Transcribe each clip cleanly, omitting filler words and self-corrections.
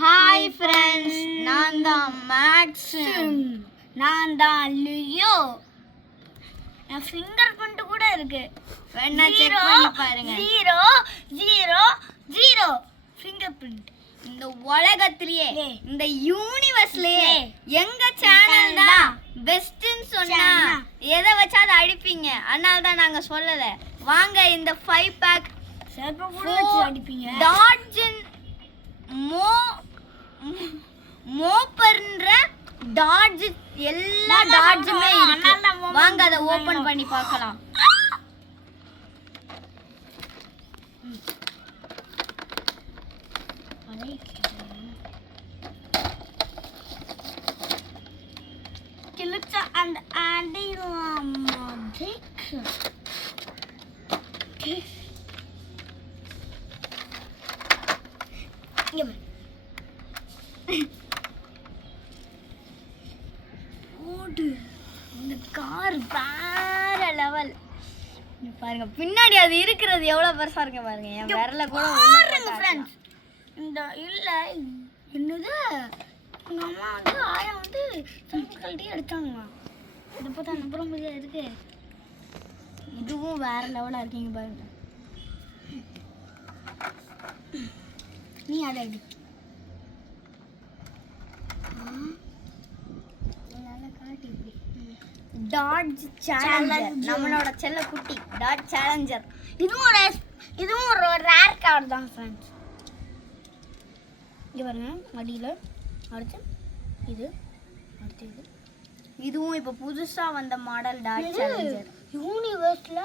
Hi friends, நான் தான் maxim. நான் தான் லியோ. என் ஃபிங்கர் பிரிண்ட் கூட இருக்கு. வேணா செக் பண்ணி பாருங்க. 0 ஃபிங்கர் பிரிண்ட். இந்த உலகத்திலேயே இந்த யூனிவர்ஸ்லயே எங்க சேனல் தான் பெஸ்ட்னு சொன்னா எதை வச்சு அதை அடிப்பீங்க. அதனால தான் நாங்க சொல்லல. வாங்க இந்த 5 பேக் செல்ப கூட வச்சு அடிப்பீங்க. டாட்ஜின் மோப்பர்ன்ற டாட்ஜ் எல்லா டாட்ஜுமே இருக்கு. வாங்க அதை ஓபன் பண்ணி பார்க்கலாம். கிளிச்சா அண்ட் ஆண்டிலாமதிக். இந்த கார் வேற லெவல். பாருங்க பின்னாடி அது இருக்கிறது எவ்வளவு பெருசா இருக்கு பாருங்க. என் விரல கூட பாருங்க फ्रेंड्स. இந்த இல்ல என்னது எங்க அம்மா வந்து ஆயா வந்து கல்டி எடுத்தாங்க. இத பார்த்தா நம்புற மாதிரியா இருக்கு. இதுவும் வேற லெவலா இருக்கீங்க பாருங்க. நீ அதை அடி. டாட்ஜ் சேலஞ்சர், நம்மளோட செல்ல குட்டி டாட்ஜ் சேலஞ்சர். இதுவும் ஒரு ரேர் கார்டு தான் फ्रेंड्स. இங்க பாருங்க அடியில அடுத்து இது அடுத்து இது. இதுவும் இப்ப புதுசா வந்த மாடல் டாட்ஜ் சேலஞ்சர். யூனிவர்ஸ்ல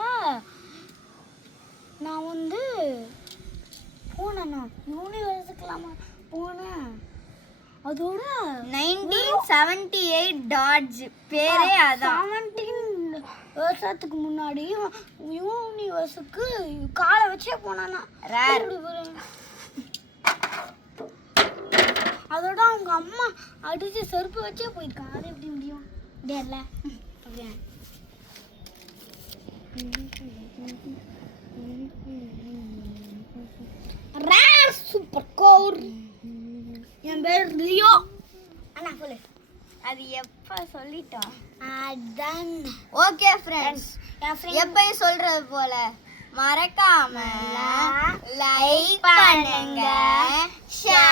நான் வந்து போனேன். யூனிவர்ஸுக்குலாமா போனேன். அதோட 1978 டாட்ஜ் பேரே அதான். 17 வருஷத்துக்கு முன்னாடி யூனிவர்ஸுக்கு காலை வச்சே போனானா. ரேர். அதோட அவங்க அம்மா அடிச்சு செருப்பு வச்சே போயிருக்காங்க. அது எப்படி முடியும்? டேர்ல அப்படியே ரேர் சூப்பர் கோர். என் பேர் லியோ. அண்ணா சொல்லு. அது எப்ப சொல்லிட்டோம். அதான் ஓகே ஃப்ரெண்ட்ஸ், எப்பயும் சொல்றது போல மறக்காம லைக் பண்ணுங்க, ஷேர்